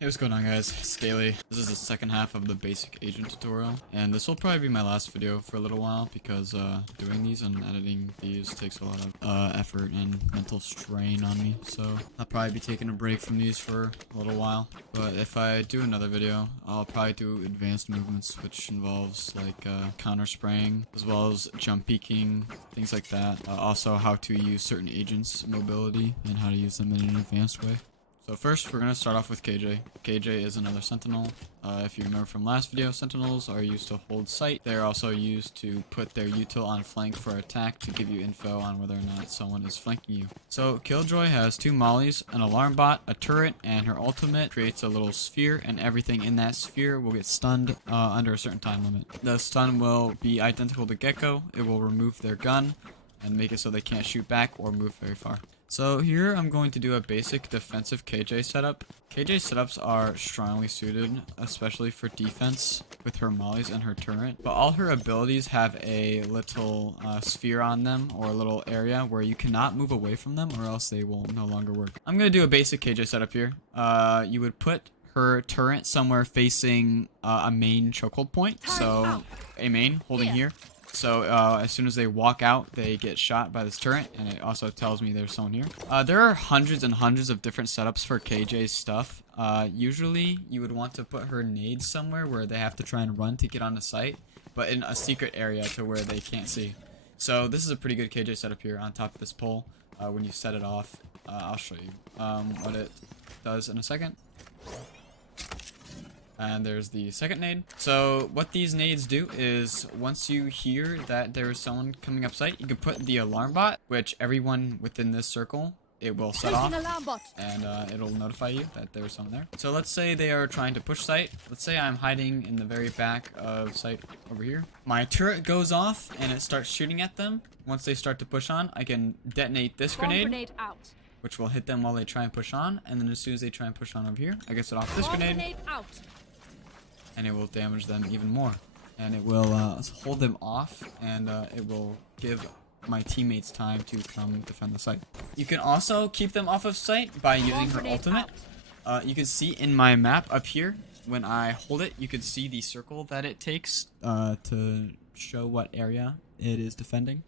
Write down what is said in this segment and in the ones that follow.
Hey, what's going on, guys? Skye. This is the second half of the basic agent tutorial, and this will probably be my last video for a little while because doing these and editing these takes a lot of effort and mental strain on me, so I'll probably be taking a break from these for a little while. But if I do another video, I'll probably do advanced movements, which involves like counter spraying as well as jump peeking, things like that. Also how to use certain agents' mobility and how to use them in an advanced way. So first, we're going to start off with KJ. KJ is another sentinel. If you remember from last video, sentinels are used to hold sight. They're also used to put their util on flank for attack to give you info on whether or not someone is flanking you. So Killjoy has 2 mollies, an alarm bot, a turret, and her ultimate creates a little sphere, and everything in that sphere will get stunned under a certain time limit. The stun will be identical to Gecko. It will remove their gun and make it so they can't shoot back or move very far. So here I'm going to do a basic defensive KJ setup. KJ setups are strongly suited, especially for defense with her mollies and her turret. But all her abilities have a little sphere on them, or a little area where you cannot move away from them or else they will no longer work. I'm going to do a basic KJ setup here. You would put her turret somewhere facing a main chokehold point. So a main holding here. So as soon as they walk out, they get shot by this turret, and it also tells me there's someone here. There are hundreds and hundreds of different setups for KJ's stuff. Usually, you would want to put her nades somewhere where they have to try and run to get on the site, but in a secret area to where they can't see. So this is a pretty good KJ setup here on top of this pole. When you set it off, I'll show you what it does in a second. And there's the second nade. So what these nades do is once you hear that there's someone coming up sight, you can put the alarm bot, which everyone within this circle, it will set off, and it'll notify you that there's someone there. So let's say they are trying to push sight. Let's say I'm hiding in the very back of sight over here. My turret goes off and it starts shooting at them. Once they start to push on, I can detonate this grenade out, which will hit them while they try and push on. And then as soon as they try and push on over here, I can set off this grenade out, and it will damage them even more. And it will hold them off, and it will give my teammates time to come defend the site. You can also keep them off of sight by using her ultimate. You can see in my map up here, when I hold it, you can see the circle that it takes to show what area it is defending.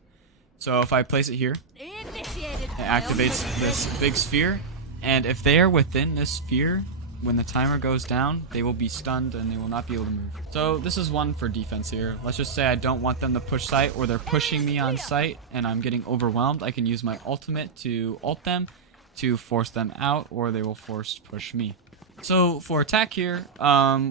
So if I place it here, it activates this big sphere, and if they are within this sphere, when the timer goes down, they will be stunned and they will not be able to move. So this is one for defense here. Let's just say I don't want them to push sight, or they're pushing me on sight and I'm getting overwhelmed. I can use my ultimate to ult them to force them out, or they will force push me. So for attack here,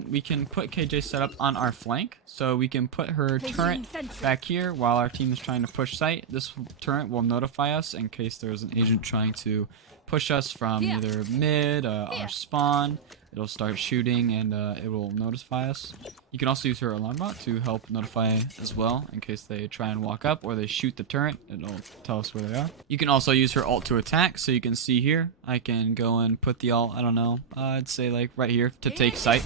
we can put KJ setup on our flank. So we can put her turret back here while our team is trying to push sight. This turret will notify us in case there's an agent trying to push us from either mid, our spawn. It'll start shooting and it will notify us. You can also use her alarm bot to help notify as well in case they try and walk up or they shoot the turret. It'll tell us where they are. You can also use her ult to attack. So you can see here, I can go and put the ult, I don't know, I'd say like right here to take sight.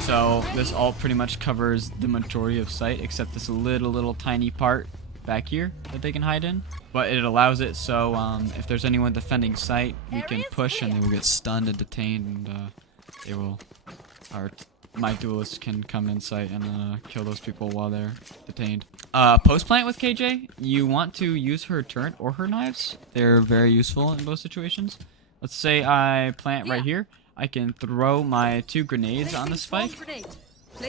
So this ult pretty much covers the majority of sight except this little tiny part back here that they can hide in, but it allows it so if there's anyone defending sight, we can push and they will get stunned and detained, and they will, my duelists can come in sight and kill those people while they're detained. Post plant with KJ, you want to use her turret or her knives. They're very useful in both situations. Let's say I plant right here. I can throw my 2 grenades on the spike.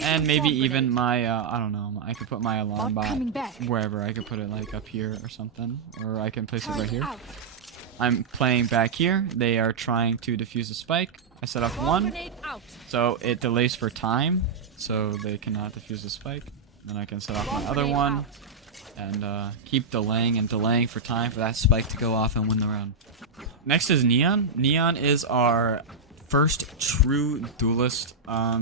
And maybe even my, I don't know, I could put my alarm bot wherever. I could put it like up here or something. Or I can place it right here. I'm playing back here. They are trying to defuse the spike. I set off 1. So it delays for time. So they cannot defuse the spike. Then I can set off my other one. And keep delaying and delaying for time for that spike to go off and win the round. Next is Neon. Neon is our first true duelist.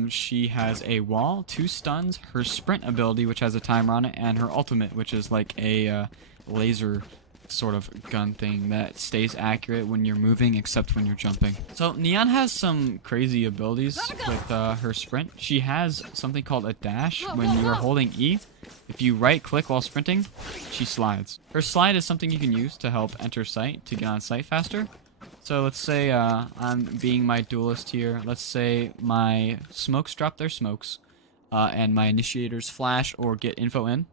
She has a wall, 2 stuns, her sprint ability, which has a timer on it, and her ultimate, which is like a laser sort of gun thing that stays accurate when you're moving except when you're jumping. So Neon has some crazy abilities with her sprint. She has something called a dash. When you are holding E, if you right click while sprinting, she slides. Her slide is something you can use to help enter sight to get on sight faster. So let's say I'm being my duelist here. Let's say my smokes drop their smokes, and my initiators flash or get info in.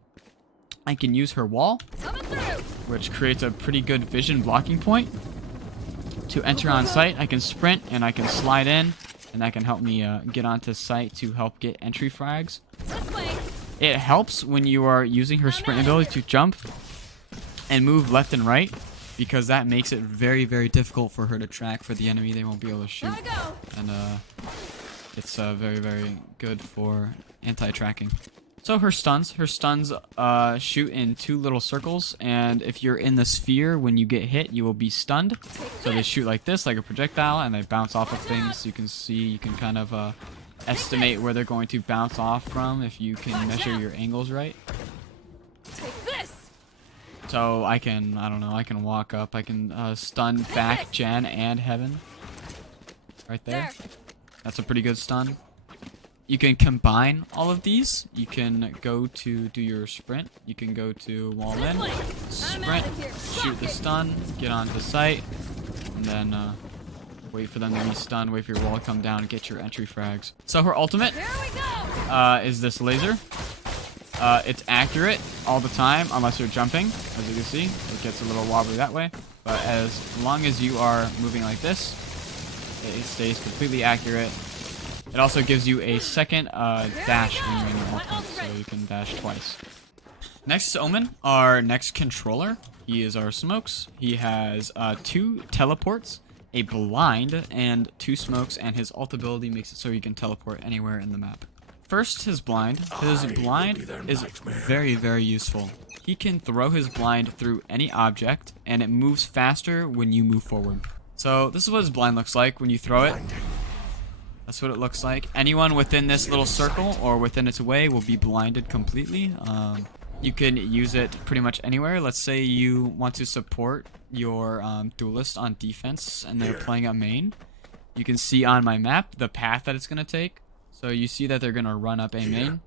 I can use her wall, which creates a pretty good vision blocking point to enter on site. I can sprint and I can slide in, and that can help me get onto site to help get entry frags. It helps when you are using her sprint ability to jump and move left and right, because that makes it very, very difficult for her to track for the enemy. They won't be able to shoot. And it's very, very good for anti-tracking. So her stuns shoot in 2 little circles, and if you're in the sphere, when you get hit, you will be stunned. So they shoot like this, like a projectile, and they bounce off of things. You can see, you can kind of estimate where they're going to bounce off from if you can measure your angles right. So I can, I don't know, I can walk up, I can stun back Jen and Heaven. Right there. That's a pretty good stun. You can combine all of these. You can go to do your sprint. You can go to wall in, sprint, shoot the stun, get onto site, and then wait for them to be stunned, wait for your wall to come down, and get your entry frags. So her ultimate is this laser. It's accurate all the time unless you're jumping. As you can see, it gets a little wobbly that way. But as long as you are moving like this, it stays completely accurate. It also gives you a second dash when you're in your ultimate, so you can dash twice. Next is Omen, our next controller. He is our smokes. He has 2 teleports, a blind, and 2 smokes, and his ult ability makes it so you can teleport anywhere in the map. First, his blind. His blind is very, very useful. He can throw his blind through any object, and it moves faster when you move forward. So this is what his blind looks like when you throw it. That's what it looks like. Anyone within this little circle or within its way will be blinded completely. You can use it pretty much anywhere. Let's say you want to support your duelist on defense and they're playing a main. You can see on my map the path that it's going to take. So you see that they're going to run up a main.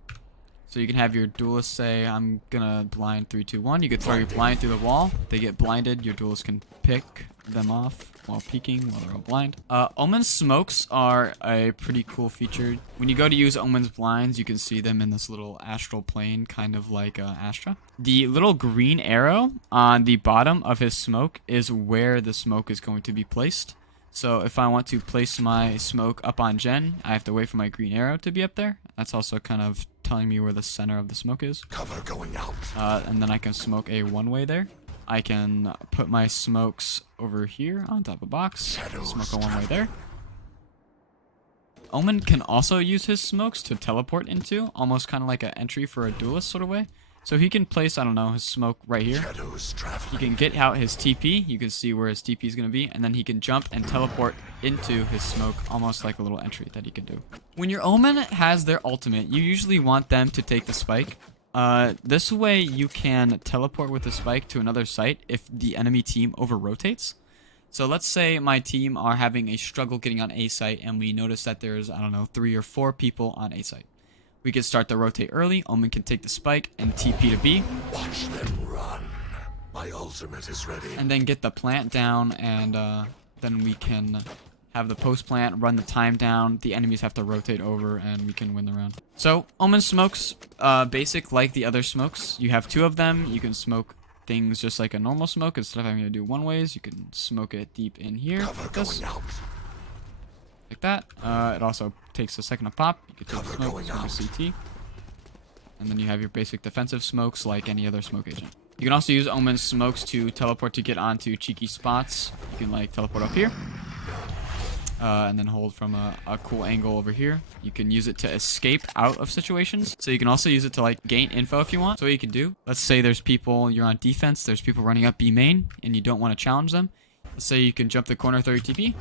So you can have your duelist say, I'm going to blind 3, 2, 1. You could throw your blind through the wall. They get blinded. Your duelist can pick them off while peeking, while they're all blind. Omen's smokes are a pretty cool feature. When you go to use Omen's blinds, you can see them in this little astral plane, kind of like Astra. The little green arrow on the bottom of his smoke is where the smoke is going to be placed. So if I want to place my smoke up on Jen, I have to wait for my green arrow to be up there. That's also kind of telling me where the center of the smoke is. Cover going out. And then I can smoke a one-way there. I can put my smokes over here on top of a box. Smoke a one-way there. Omen can also use his smokes to teleport into, almost kind of like an entry for a duelist sort of way. So he can place, I don't know, his smoke right here. He can get out his TP. You can see where his TP is going to be. And then he can jump and teleport into his smoke, almost like a little entry that he can do. When your Omen has their ultimate, you usually want them to take the spike. This way you can teleport with the spike to another site if the enemy team over-rotates. So let's say my team are having a struggle getting on A site and we notice that there's, I don't know, 3 or 4 people on A site. We can start to rotate early. Omen can take the spike and TP to B. Watch them run. My ultimate is ready. And then get the plant down, and then we can have the post plant, run the time down. The enemies have to rotate over, and we can win the round. So Omen smokes, basic like the other smokes. You have 2 of them. You can smoke things just like a normal smoke instead of having to do one ways. You can smoke it deep in here. Cover going out. Like that. It also takes a second to pop. You can take the smoke, smoke a CT. And then you have your basic defensive smokes like any other smoke agent. You can also use Omen's smokes to teleport to get onto cheeky spots. You can like teleport up here. And then hold from a cool angle over here. You can use it to escape out of situations. So you can also use it to like gain info if you want. So what you can do, let's say there's people, you're on defense, there's people running up B main, and you don't want to challenge them. Let's say you can jump the corner, throw your TP.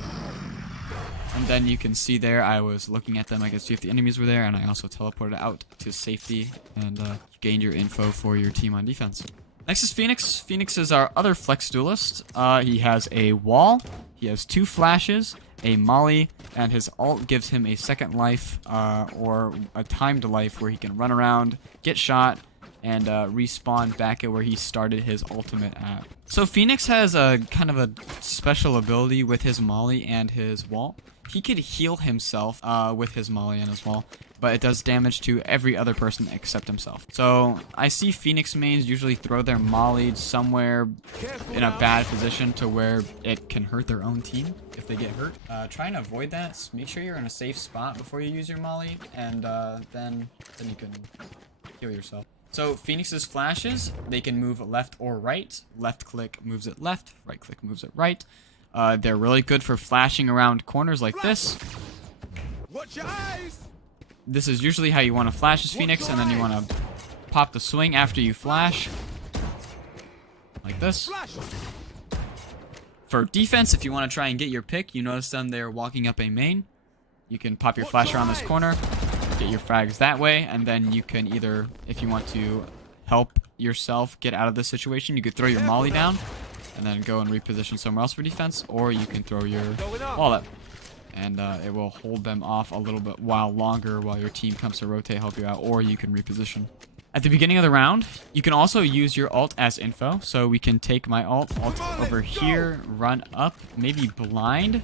And then you can see there, I was looking at them, I could see if the enemies were there, and I also teleported out to safety and gained your info for your team on defense. Next is Pheonix. Pheonix is our other flex duelist. He has a wall, he has 2 flashes, a molly, and his ult gives him a second life, or a timed life where he can run around, get shot, and respawn back at where he started his ultimate at. So Pheonix has a kind of a special ability with his molly and his wall. He could heal himself with his molly and his wall, but it does damage to every other person except himself. So I see Pheonix mains usually throw their molly somewhere in a bad position to where it can hurt their own team if they get hurt. Try and avoid that. So make sure you're in a safe spot before you use your molly, and then you can heal yourself. So Pheonix's flashes, they can move left or right. Left click moves it left, right click moves it right. They're really good for flashing around corners like this. Watch your eyes. This is usually how you want to flash as Pheonix, and then you want to pop the swing after you flash. Like this. For defense, if you want to try and get your pick, you notice them they're walking up a main. You can pop your flash around this corner, get your frags that way, and then you can either, if you want to help yourself get out of this situation, you could throw your molly down and then go and reposition somewhere else for defense, or you can throw your wall up, and it will hold them off a little bit longer while your team comes to rotate, help you out, or you can reposition. At the beginning of the round, you can also use your ult as info, so we can take my ult over here, run up, maybe blind,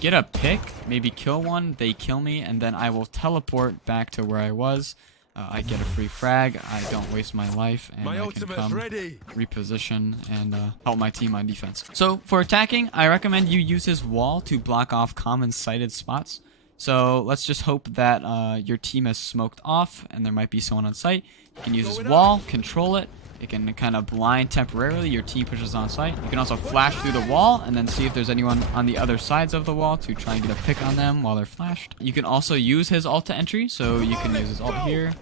get a pick, maybe kill one, they kill me, and then I will teleport back to where I was. I get a free frag, I don't waste my life, and I can come reposition and help my team on defense. So for attacking, I recommend you use his wall to block off common sighted spots. So let's just hope that your team is smoked off and there might be someone on site. You can use his wall, control it. It can kind of blind temporarily your team pushes on site. You can also flash through the wall and then see if there's anyone on the other sides of the wall to try and get a pick on them while they're flashed. You can also use his ult to entry, so you can use his ult here,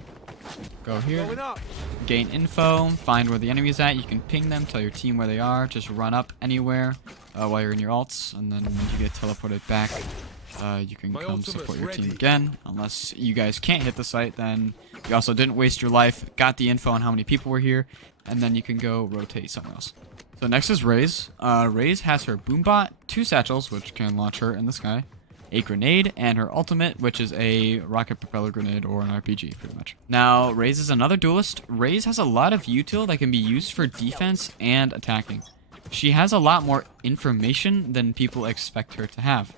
go here, gain info, find where the enemy is at. You can ping them, tell your team where they are, just run up anywhere while you're in your ults, and then when you get teleported back, you can come support your team again. Unless you guys can't hit the site, then you also didn't waste your life, got the info on how many people were here, and then you can go rotate somewhere else. So next is Raze. Raze has her boombot, 2 satchels, which can launch her in the sky, a grenade, and her ultimate, which is a rocket propeller grenade or an RPG, pretty much. Now, Raze is another duelist. Raze has a lot of util that can be used for defense and attacking. She has a lot more information than people expect her to have.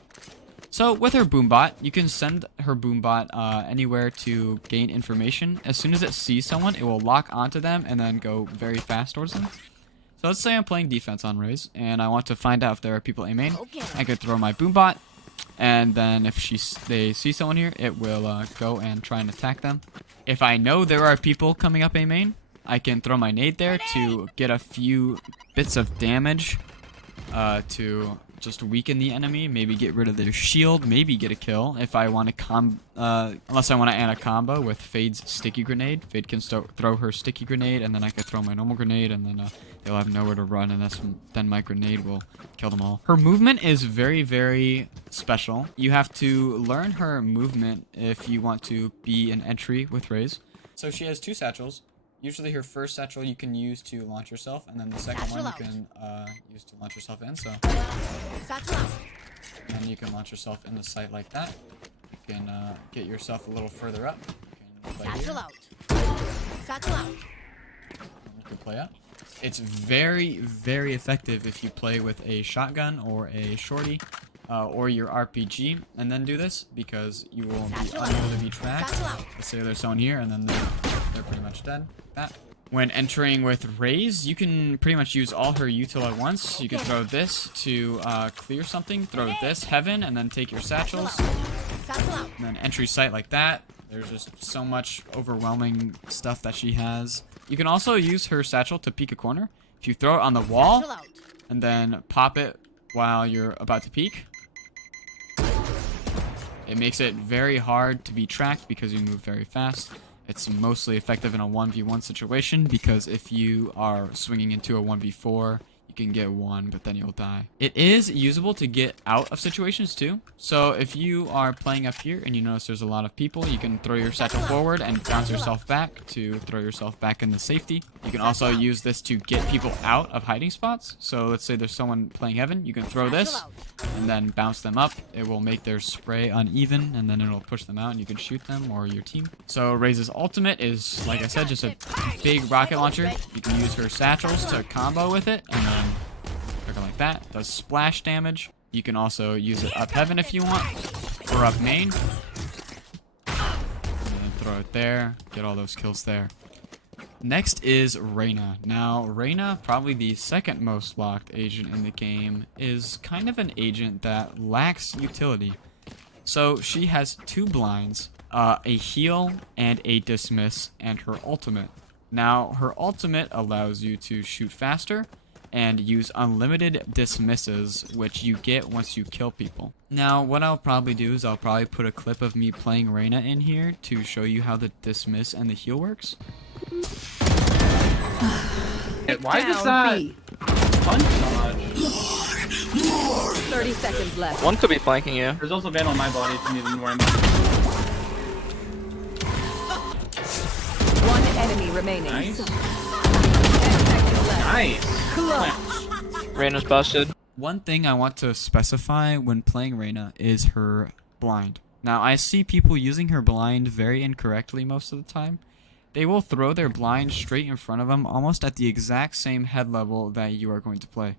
So with her boombot, you can send her boombot anywhere to gain information. As soon as it sees someone, it will lock onto them and then go very fast towards them. So let's say I'm playing defense on Raze, and I want to find out if there are people A main. I could throw my boombot, and then if they see someone here, it will go and try and attack them. If I know there are people coming up A main, I can throw my nade there to get a few bits of damage to just weaken the enemy, maybe get rid of their shield, maybe get a kill. If I want to unless I want to add a combo with Fade's sticky grenade. Fade can throw her sticky grenade, and then I can throw my normal grenade, and then they'll have nowhere to run, and then my grenade will kill them all. Her movement is very, very special. You have to learn her movement if you want to be an entry with Raze. So she has 2 satchels. Usually her first satchel you can use to launch yourself, and then the second one you can use to launch yourself in. So and then you can launch yourself in the site like that. You can get yourself a little further up. You can play here. You can play up. It's very, very effective if you play with a shotgun or a shorty or your RPG, and then do this, because you will be unable to be tracked. Let's say there's someone here, and then they're pretty much dead. When entering with Raze, you can pretty much use all her util at once. You can throw this to clear something, throw this heaven, and then take your satchels, and then entry site like that. There's just so much overwhelming stuff that she has. You can also use her satchel to peek a corner. If you throw it on the wall and then pop it while you're about to peek, it makes it very hard to be tracked because you move very fast. It's mostly effective in a 1v1 situation, because if you are swinging into a 1v4, you You can get one, but then you'll die. It is usable to get out of situations too. So if you are playing up here and you notice there's a lot of people, you can throw your satchel forward and bounce yourself back to throw yourself back into safety. You can also use this to get people out of hiding spots. So let's say there's someone playing heaven. You can throw this and then bounce them up. It will make their spray uneven and then it'll push them out and you can shoot them or your team. So Raze's ultimate is, like I said, just a big rocket launcher. You can use her satchels to combo with it and then like that. Does splash damage. You can also use it up heaven if you want, or up main. And then throw it there. Get all those kills there. Next is Reyna. Now, Reyna, probably the second most locked agent in the game, is kind of an agent that lacks utility. So she has 2 blinds, a heal and a dismiss, and her ultimate. Now, her ultimate allows you to shoot faster and use unlimited dismisses, which you get once you kill people. Now, what I'll probably do is I'll probably put a clip of me playing Reyna in here to show you how the dismiss and the heal works. Why does that punch dodge? 30 seconds left. One could be flanking you. There's also Van on my body if you need to worry about it. One enemy remaining. Nice. 10 seconds left. Nice. Reyna's busted. One thing I want to specify when playing Reyna is her blind. Now, I see people using her blind very incorrectly most of the time. They will throw their blind straight in front of them, almost at the exact same head level that you are going to play.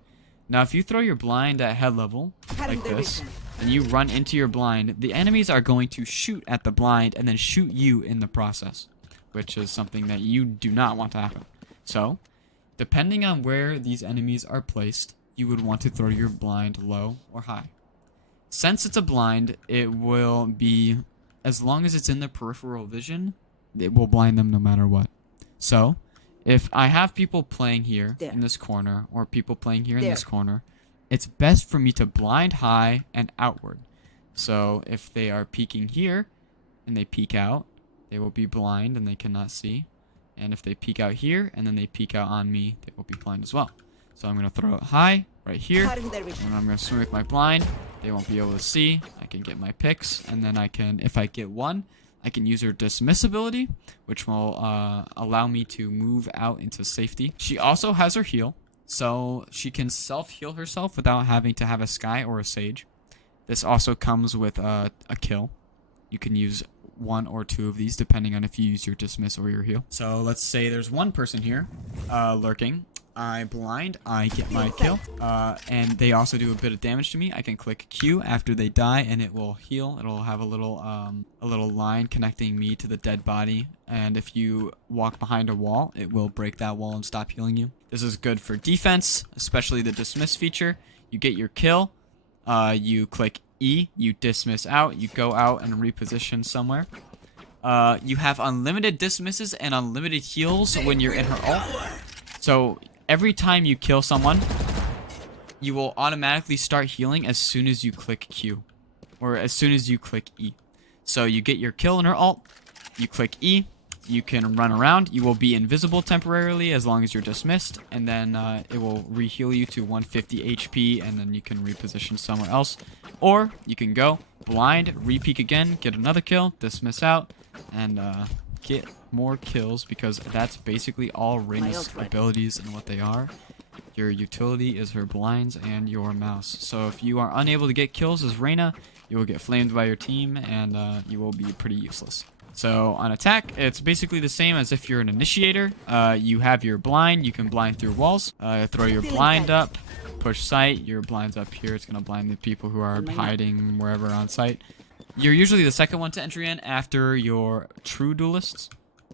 Now, if you throw your blind at head level, like this, and you run into your blind, the enemies are going to shoot at the blind and then shoot you in the process, which is something that you do not want to happen. So, depending on where these enemies are placed, you would want to throw your blind low or high. Since it's a blind, it will be, as long as it's in the peripheral vision, it will blind them no matter what. So, if I have people playing here in this corner, or people playing here in this corner, it's best for me to blind high and outward. So, if they are peeking here, and they peek out, they will be blind and they cannot see. And if they peek out here, and then they peek out on me, they will be blind as well. So I'm going to throw it high, right here. And I'm going to swing with my blind. They won't be able to see. I can get my picks. And then I can, if I get one, I can use her dismiss ability, which will allow me to move out into safety. She also has her heal. So she can self-heal herself without having to have a Skye or a Sage. This also comes with a kill. You can use 1 or 2 of these depending on if you use your dismiss or your heal. So let's say there's one person here lurking. I blind, I get my kill, and they also do a bit of damage to me. I can click Q after they die and it will heal. It'll have a little line connecting me to the dead body, and if you walk behind a wall, it will break that wall and stop healing you. This is good for defense, especially the dismiss feature. You get your kill, you click E, you dismiss out, you go out and reposition somewhere. You have unlimited dismisses and unlimited heals when you're in her ult. So every time you kill someone, you will automatically start healing as soon as you click Q, or as soon as you click E. So you get your kill in her ult, you click E, you can run around, you will be invisible temporarily as long as you're dismissed, and then it will re-heal you to 150 HP, and then you can reposition somewhere else. Or you can go blind, re-peek again, get another kill, dismiss out, and get more kills, because that's basically all Reyna's abilities and what they are. Your utility is her blinds and your mouse. So if you are unable to get kills as Reyna, you will get flamed by your team, and you will be pretty useless. So on attack, it's basically the same as if you're an initiator. You have your blind, you can blind through walls. Throw your blind up, push sight, your blind's up here. It's going to blind the people who are hiding wherever on site. You're usually the second one to entry in after your true duelists.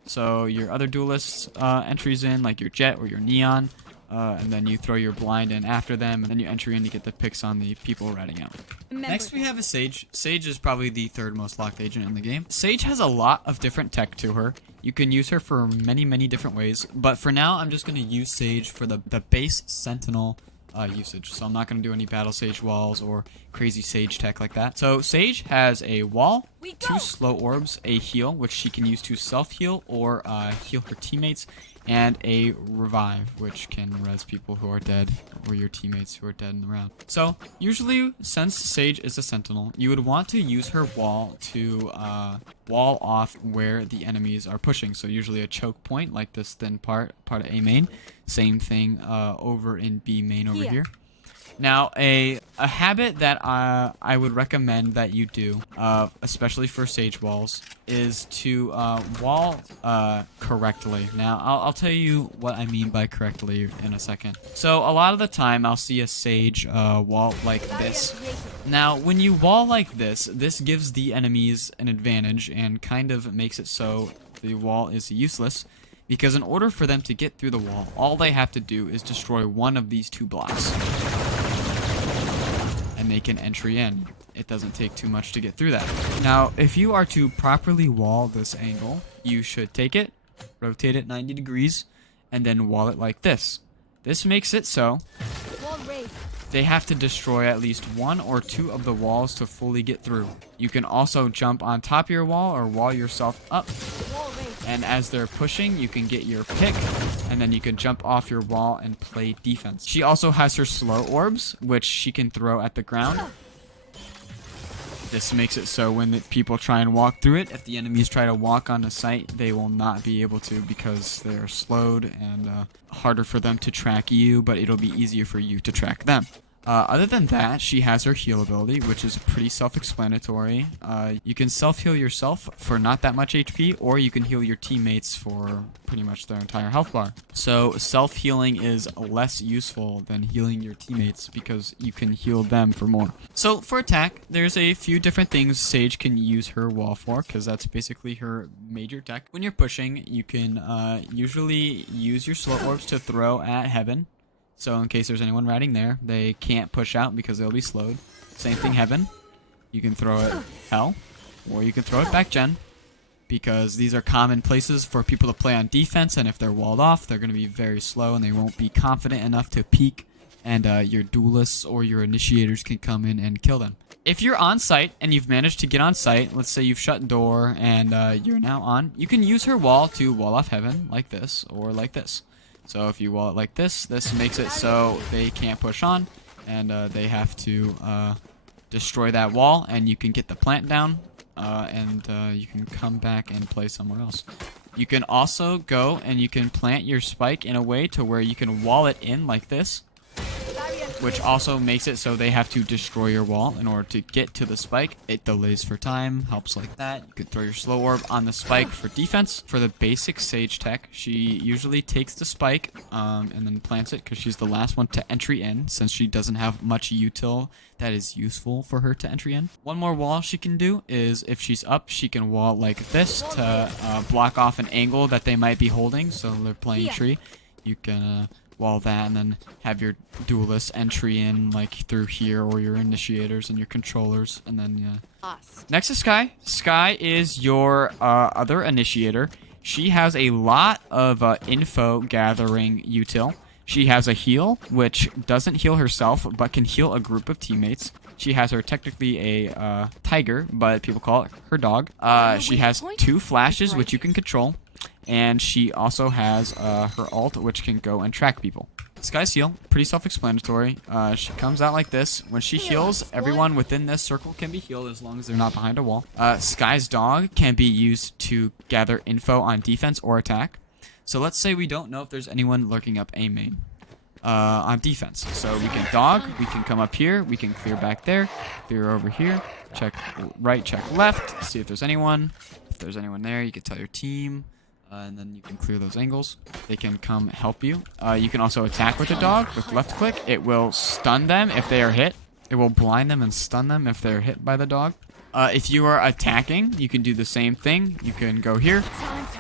So your other duelists entries in, like your Jet or your Neon. And then you throw your blind in after them, and then you enter in to get the picks on the people ratting out. Next we have a Sage. Sage is probably the third most locked agent in the game. Sage has a lot of different tech to her. You can use her for many, many different ways, but for now I'm just going to use Sage for the base Sentinel usage. So I'm not going to do any battle Sage walls or crazy Sage tech like that. So Sage has a wall, 2 slow orbs, a heal, which she can use to self-heal or heal her teammates, and a revive, which can res people who are dead or your teammates who are dead in the round. So usually, since Sage is a sentinel, you would want to use her wall to wall off where the enemies are pushing. So usually a choke point like this thin part of A main. Same thing over in B main over here. Now, a habit that I would recommend that you do, especially for Sage walls, is to wall correctly. Now, I'll tell you what I mean by correctly in a second. So, a lot of the time, I'll see a Sage wall like this. Now, when you wall like this gives the enemies an advantage and kind of makes it so the wall is useless. Because in order for them to get through the wall, all they have to do is destroy one of these 2 blocks. And they can entry in. It doesn't take too much to get through that. Now, if you are to properly wall this angle, you should take it, rotate it 90 degrees, and then wall it like this. This makes it so they have to destroy at least 1 or 2 of the walls to fully get through. You can also jump on top of your wall or wall yourself up. And as they're pushing, you can get your pick, and then you can jump off your wall and play defense. She also has her slow orbs, which she can throw at the ground. This makes it so when the people try and walk through it, if the enemies try to walk on the site, they will not be able to because they're slowed and harder for them to track you, but it'll be easier for you to track them. Other than that, she has her heal ability, which is pretty self-explanatory. You can self-heal yourself for not that much HP, or you can heal your teammates for pretty much their entire health bar. So self-healing is less useful than healing your teammates because you can heal them for more. So for attack, there's a few different things Sage can use her wall for, because that's basically her major tech. When you're pushing, you can usually use your slow orbs to throw at heaven. So in case there's anyone riding there, they can't push out because they'll be slowed. Same thing heaven. You can throw it hell, or you can throw it back gen, because these are common places for people to play on defense, and if they're walled off, they're going to be very slow and they won't be confident enough to peek, and your duelists or your initiators can come in and kill them. If you're on site and you've managed to get on site, let's say you've shut door and you're now on, you can use her wall to wall off heaven like this or like this. So if you wall it like this makes it so they can't push on, and they have to destroy that wall, and you can get the plant down, and you can come back and play somewhere else. You can also go and you can plant your spike in a way to where you can wall it in like this, which also makes it so they have to destroy your wall in order to get to the spike. It delays for time, helps like that. You could throw your slow orb on the spike for defense. For the basic Sage tech, she usually takes the spike and then plants it because she's the last one to entry in, since she doesn't have much util that is useful for her to entry in. One more wall she can do is if she's up, she can wall like this to block off an angle that they might be holding. So they're playing tree. You can wall that and then have your duelist entry in like through here, or your initiators and your controllers, and then next is Skye. Skye is your other initiator. She has a lot of info gathering util. She has a heal, which doesn't heal herself but can heal a group of teammates. She has her technically a tiger, but people call it her dog. She has 2 flashes, which you can control. And she also has her ult, which can go and track people. Skye's heal, pretty self-explanatory. She comes out like this. When she heals, everyone within this circle can be healed as long as they're not behind a wall. Skye's dog can be used to gather info on defense or attack. So let's say we don't know if there's anyone lurking up A main on defense. So we can dog, we can come up here, we can clear back there, clear over here, check right, check left, see if there's anyone. If there's anyone there, you can tell your team. And then you can clear those angles. They can come help you. You can also attack with the dog with left click. It will stun them if they are hit. It will blind them and stun them if they're hit by the dog. If you are attacking, you can do the same thing. You can go here.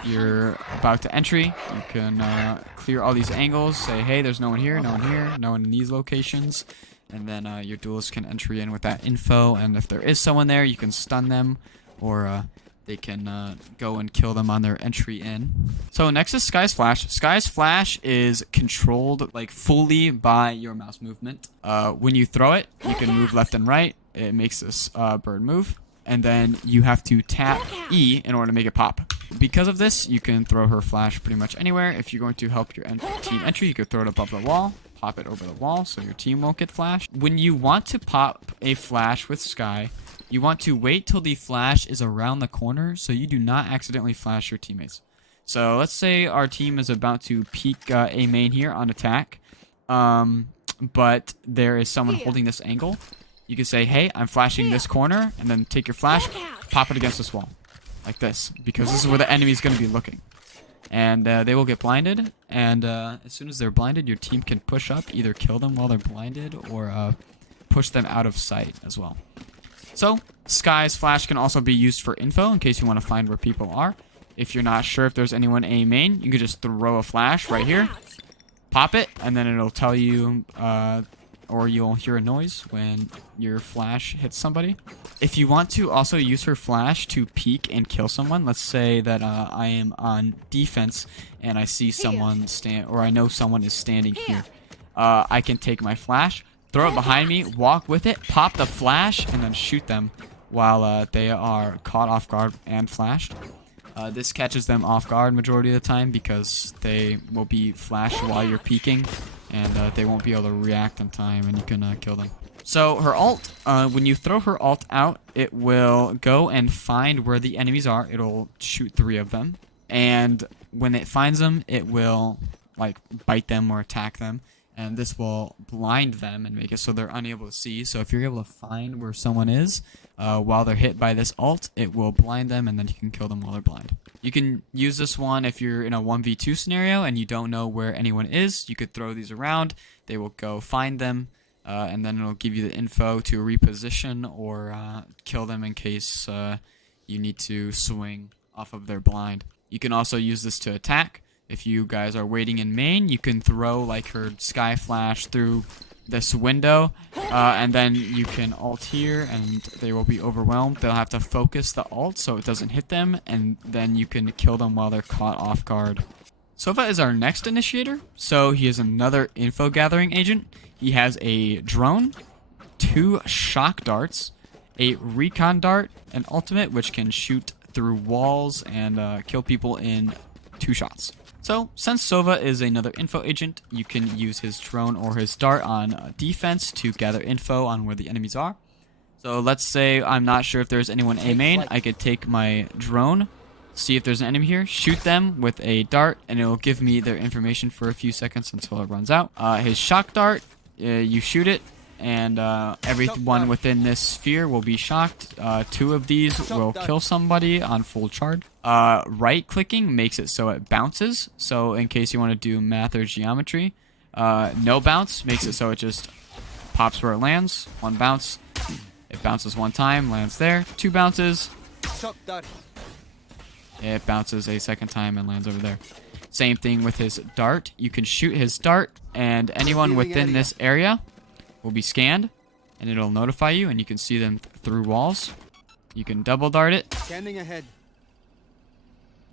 You're about to entry. You can clear all these angles. Say, hey, there's no one here, no one here, no one in these locations. And then your duelist can entry in with that info. And if there is someone there, you can stun them, or they can go and kill them on their entry in. So next is Skye's Flash. Skye's Flash is controlled like fully by your mouse movement. When you throw it, you can move left and right. It makes this bird move. And then you have to tap E in order to make it pop. Because of this, you can throw her flash pretty much anywhere. If you're going to help your team entry, you could throw it above the wall, pop it over the wall so your team won't get flashed. When you want to pop a flash with Skye, you want to wait till the flash is around the corner so you do not accidentally flash your teammates. So let's say our team is about to peek a main here on attack, but there is someone holding this angle. You can say, hey, I'm flashing this corner, and then take your flash, pop it against this wall. Like this, because this is where the enemy's going to be looking. And they will get blinded, and as soon as they're blinded, your team can push up, either kill them while they're blinded, or push them out of sight as well. So, Skye's flash can also be used for info, in case you want to find where people are. If you're not sure if there's anyone A main, you can just throw a flash right here, pop it, and then it'll tell you, or you'll hear a noise when your flash hits somebody. If you want to also use her flash to peek and kill someone, let's say that I am on defense and I see someone or I know someone is standing here. I can take my flash, throw it behind me, walk with it, pop the flash, and then shoot them while they are caught off guard and flashed. This catches them off guard majority of the time because they will be flashed while you're peeking, and they won't be able to react in time, and you can kill them. So her ult, when you throw her ult out, it will go and find where the enemies are. It'll shoot 3 of them, and when it finds them, it will like bite them or attack them, and this will blind them and make it so they're unable to see. So if you're able to find where someone is while they're hit by this ult, it will blind them, and then you can kill them while they're blind. You can use this one if you're in a 1v2 scenario and you don't know where anyone is. You could throw these around. They will go find them, and then it'll give you the info to reposition or kill them in case you need to swing off of their blind. You can also use this to attack. If you guys are waiting in main, you can throw like her Skye flash through this window, and then you can ult here, and they will be overwhelmed. They'll have to focus the ult so it doesn't hit them, and then you can kill them while they're caught off guard. Sova is our next initiator, so he is another info gathering agent. He has a drone, 2 shock darts, a recon dart, an ultimate which can shoot through walls and kill people in 2 shots. So, since Sova is another info agent, you can use his drone or his dart on defense to gather info on where the enemies are. So, let's say I'm not sure if there's anyone A main. I could take my drone, see if there's an enemy here, shoot them with a dart, and it'll give me their information for a few seconds until it runs out. His shock dart, you shoot it, and everyone within this sphere will be shocked. 2 of these will kill somebody on full charge. Right clicking makes it so it bounces, so in case you want to do math or geometry. No bounce makes it so it just pops where it lands. 1 bounce, it bounces 1 time, lands there. 2 bounces, it bounces a 2nd time and lands over there. Same thing with his dart. You can shoot his dart, and anyone within this area will be scanned, and it'll notify you, and you can see them through walls. You can double dart it. Scanning ahead.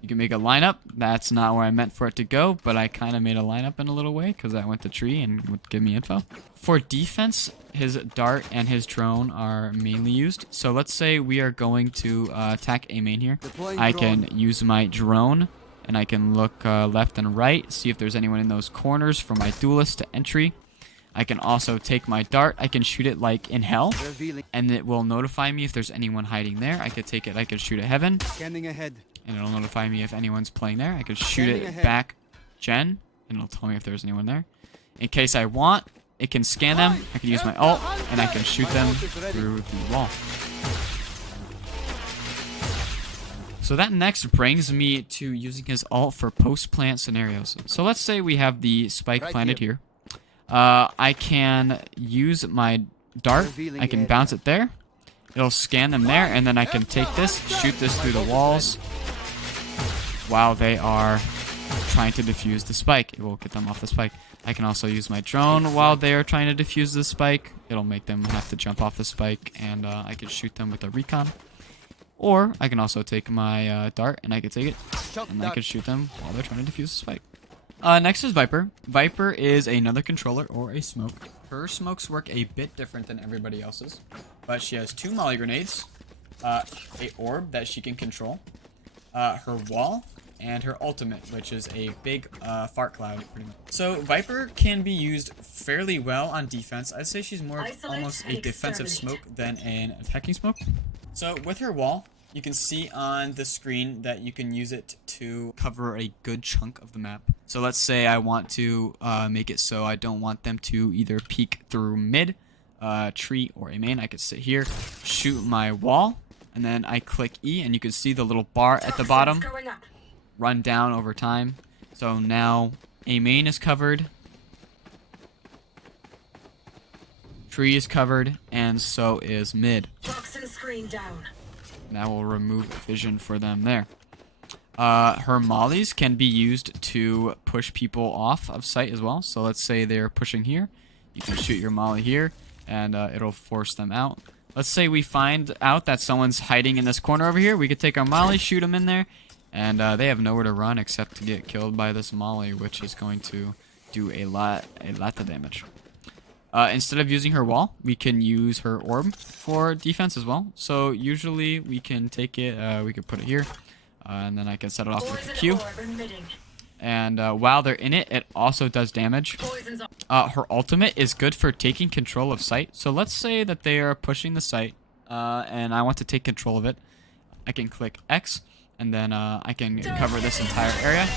You can make a lineup. That's not where I meant for it to go, but I kind of made a lineup in a little way because I went to tree and would give me info. For defense, his dart and his drone are mainly used. So let's say we are going to attack A main here. I can use my drone, and I can look left and right, see if there's anyone in those corners for my duelist to entry. I can also take my dart. I can shoot it like in hell, and it will notify me if there's anyone hiding there. I could take it. I could shoot at heaven, Scanning ahead. and it'll notify me if anyone's playing there. I could shoot it back gen, and it'll tell me if there's anyone there. In case I want, it can scan them. I can use my ult, and I can shoot them through the wall. So that next brings me to using his ult for post-plant scenarios. So let's say we have the spike planted here. I can use my dart. I can bounce it there. It'll scan them there, and then I can take this, shoot this through the walls while they are trying to defuse the spike. It will get them off the spike. I can also use my drone while they are trying to defuse the spike. It'll make them have to jump off the spike, and I can shoot them with a recon. Or I can also take my dart, and I can take it, and I can shoot them while they're trying to defuse the spike. Next is Viper. Viper is another controller or a smoke. Her smokes work a bit different than everybody else's, but she has 2 molly grenades, a orb that she can control, her wall, and her ultimate, which is a big fart cloud, pretty much. So Viper can be used fairly well on defense. I'd say she's more almost a defensive smoke than an attacking smoke. So with her wall, you can see on the screen that you can use it to cover a good chunk of the map. So let's say I want to make it so I don't want them to either peek through mid, tree, or a main. I could sit here, shoot my wall, and then I click E, and you can see the little bar at the bottom run down over time. So now a main is covered, tree is covered, and so is mid. That will remove vision for them there. Her mollies can be used to push people off of sight as well. So let's say they're pushing here. You can shoot your molly here, and it'll force them out. Let's say we find out that someone's hiding in this corner over here. We could take our molly, shoot them in there, and they have nowhere to run except to get killed by this molly, which is going to do a lot of damage. Instead of using her wall, we can use her orb for defense as well. So usually we can take it, we can put it here, and then I can set it off with Q. And while they're in it, it also does damage. Her ultimate is good for taking control of sight. So let's say that they are pushing the site, and I want to take control of it. I can click X, and then I can cover this entire area.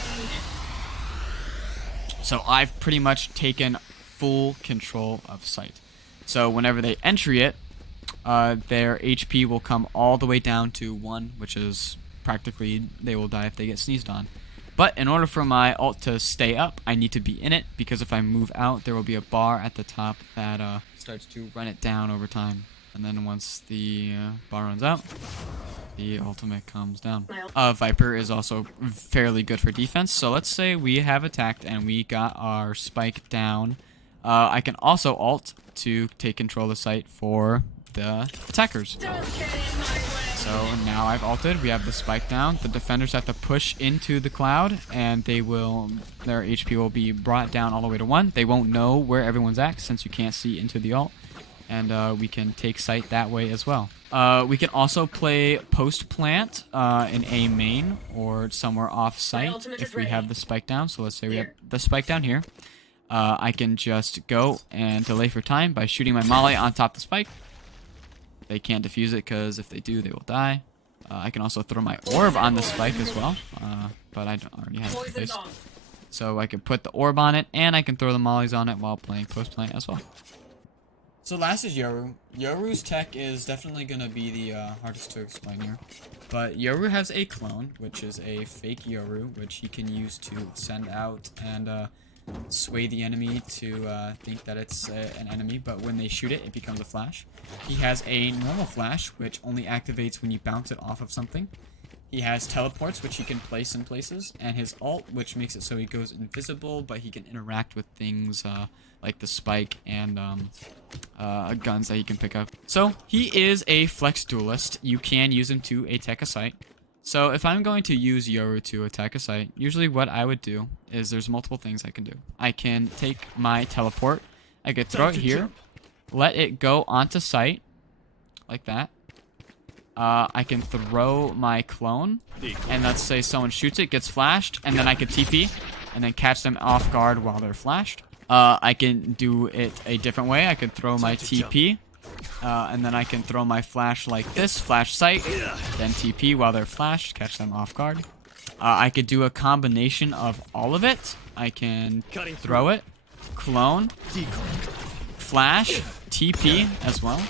So I've pretty much taken full control of sight. So whenever they entry it, their HP will come all the way down to 1, which is practically they will die if they get sneezed on. But in order for my ult to stay up, I need to be in it, because if I move out, there will be a bar at the top that starts to run it down over time. And then once the bar runs out, the ultimate comes down. Viper is also fairly good for defense. So let's say we have attacked and we got our spike down. I can also ult to take control of the site for the attackers. So now I've ulted, we have the spike down. The defenders have to push into the cloud, and their HP will be brought down all the way to 1. They won't know where everyone's at since you can't see into the ult. And we can take site that way as well. We can also play post plant in a main or somewhere off site if we have the spike down. So let's say we have the spike down here. I can just go and delay for time by shooting my molly on top of the spike. They can't defuse it, because if they do, they will die. I can also throw my orb on the spike as well, but I don't already have it placed. So I can put the orb on it, and I can throw the mollies on it while playing post plant as well. So last is Yoru. Yoru's tech is definitely going to be the hardest to explain here. But Yoru has a clone, which is a fake Yoru, which he can use to send out and sway the enemy to think that it's an enemy, but when they shoot it, it becomes a flash. He has a normal flash, which only activates when you bounce it off of something. He has teleports, which he can place in places, and his ult, which makes it so he goes invisible, but he can interact with things like the spike and guns that he can pick up. So he is a flex duelist. You can use him to attack a site. So if I'm going to use Yoru to attack a site, usually what I would do is there's multiple things I can do. I can take my teleport, I could throw it here, let it go onto site, like that. I can throw my clone, and let's say someone shoots it, gets flashed, and then I can TP, and then catch them off guard while they're flashed. I can do it a different way. I can throw my TP, and then I can throw my flash like this, flash sight, then TP while they're flashed, catch them off guard. I could do a combination of all of it. I can throw it, clone, flash, TP as well.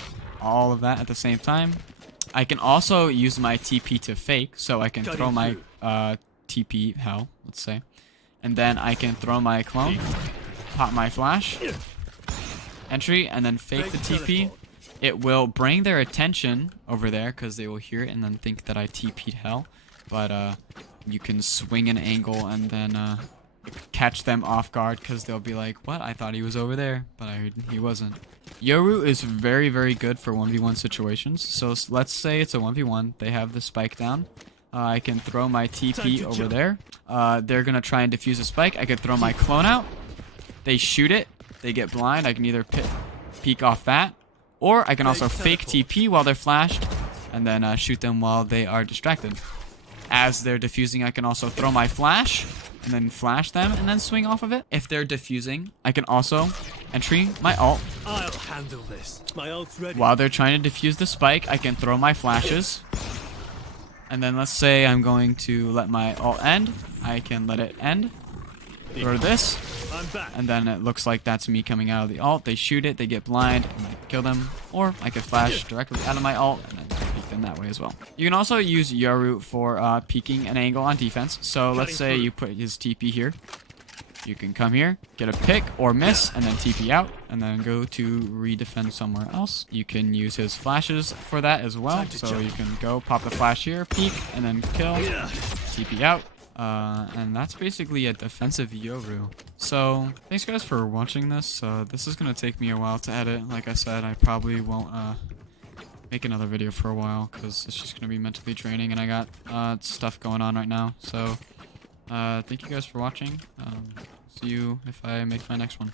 All of that at the same time. I can also use my TP to fake, so I can throw my TP hell, let's say. And then I can throw my clone, pop my flash, entry, and then fake the TP. It will bring their attention over there because they will hear it and then think that I TP'd hell. But you can swing an angle and then catch them off guard because they'll be like, what? I thought he was over there, but I heard he wasn't. Yoru is very, very good for 1v1 situations. So let's say it's a 1v1. They have the spike down. I can throw my TP over there. They're going to try and defuse a spike. I could throw my clone out. They shoot it. They get blind. I can either peek off that, or I can also fake TP while they're flashed and then shoot them while they are distracted. as they're defusing, I can also throw my flash and then flash them and then swing off of it. If they're defusing, I can also entry my ult. I'll handle this. My ult's ready. While they're trying to defuse the spike, I can throw my flashes. And then let's say I'm going to let my ult end. I can let it end. Throw this. I'm back. And then it looks like that's me coming out of the ult. They shoot it, they get blind, and I kill them. Or I could flash directly out of my ult and then peek them that way as well. You can also use Yoru for peeking an angle on defense. So let's say you put his TP here. You can come here, get a pick or miss, and then TP out, and then go to redefend somewhere else. You can use his flashes for that as well. So you can go pop the flash here, peek, and then kill, TP out. And that's basically a defensive Yoru. So thanks guys for watching this. This is gonna take me a while to edit. Like I said, I probably won't make another video for a while because it's just gonna be mentally draining, and I got stuff going on right now. So thank you guys for watching. See you if I make my next one.